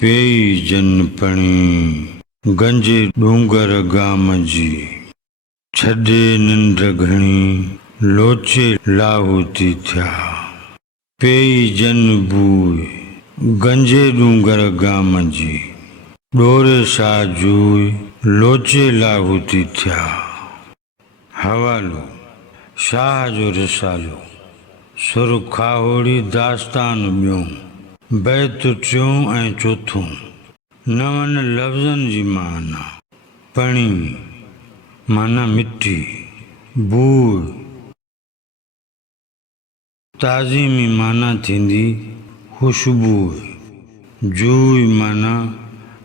पेई जनपणी गंजे डूंगर गाम जी, छॾे निंड घणी लोचे लाहूती थिया। पेई जन बूए गंजे डूंगर गाम जी, डोरे शाह जूए लोचे लाहूती थिया। हवालो शाह जो रिसालो, सुर खाहोड़ी दास्तान ॿियों, बैत टियों ऐं चोथों, नवनि लफ़्ज़नि जी माना। पणी माना मिठी, बूर ताज़ीमी माना थींदी खुशबू, जूई माना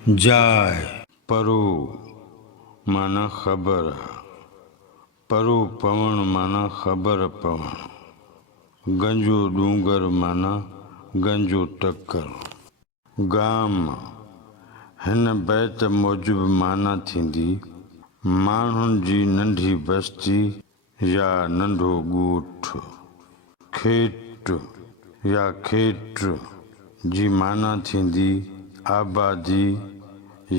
जाइ, परो माना ख़बर, परो पवण माना ख़बर पवण, गंजो डूंगर माना गंजो टकर। गाम हिन बैत मूजिबि माना थींदी माण्हुनि जी नंढी बस्ती या नंढो ॻोठ। खेट या खेट जी माना थींदी आबादी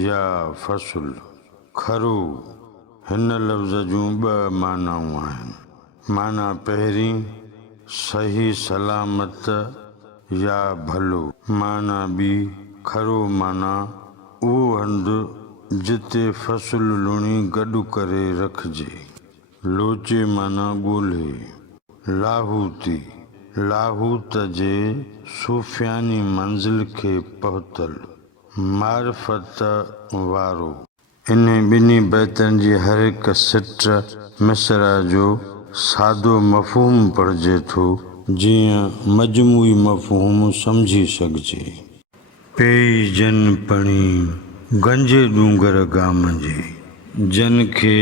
या फ़सुलु। खरो हिन लफ़्ज़ जूं ॿ मानाऊं आहिनि। माना पहिरीं सही सलामत या भलो, माना ॿी खरो माना उहो हंधु जिते फ़सुलु लुणी गॾु करे रखिजे। लोचे माना ॻोल्हे। लाहूती लाहूत जे सूफ़ियानी मंज़िल खे पहुतल, मारिफत वारो। इन ॿिन्ही बैतनि जी हर हिक सिट मिसरा जो सादो मफ़हूम पढ़िजे थो, जीअं मजमूई मफ़हूम सम्झी सघिजे। पेई जनपणी गंजे डूंगर गाम जी, जन खे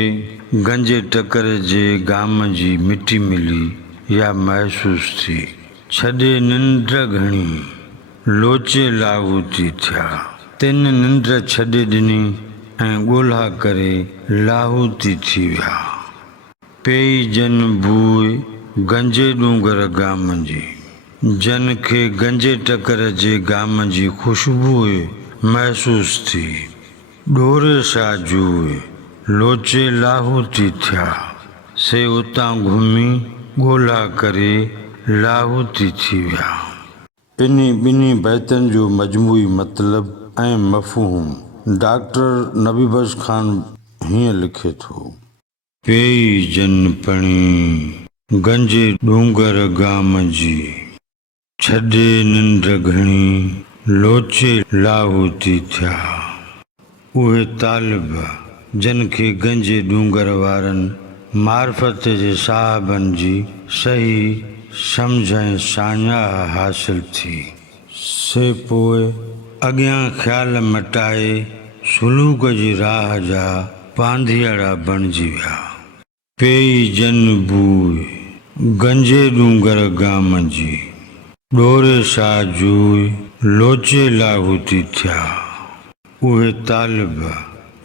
गंजे टकर जे गाम जी मिटी मिली या महसूस थी। छॾे निंड घणी लोचे लाहूती थिया, तिन निंड छॾे ॾिनी ऐं ॻोल्हा करे लाहूती थी विया। पेई जन बूए गंजे डूंगर गाम जी, जन खे गंजे टकर जे गाम जी खुशबू महसूस थी। डोरे सां जूए लोचे लाहूती थिया, से उतां घुमी ॻोल्हा करे लाहूती थी विया। इन्ही ॿिन्ही बैतनि जो मजमूई मतिलबु ऐं मफ़हूम डॉक्टर नबी बख्श ख़ान हीअं लिखे थो। पेई जनपणी गंजे डूंगर गाम जी, छॾे निंड घणी लोचे लाहूती थिया। उहे तालिब जन खे गंजे डूंगर वारनि मारिफत जे साहिबनि जी सही सम्झ ऐं साञा हासिल थी, से पोइ अॻियां ख़्याल मटाए सुलूक जी राह जा पांधीअड़ा बणिजी विया। पेई जन बूए गंजे डूंगर गाम जी, डोरे सां जूए लोचे लाहूती थिया। उहे तालिब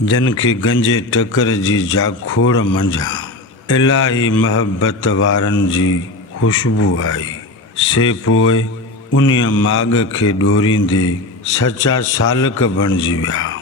जन खे गंजे टकर जी जाखोड़ मंझां इलाही महबत वारनि जी खुशबू आई, से पोइ उन्हीअ माॻ खे ॾोरींदे सचा सालक बणिजी विया।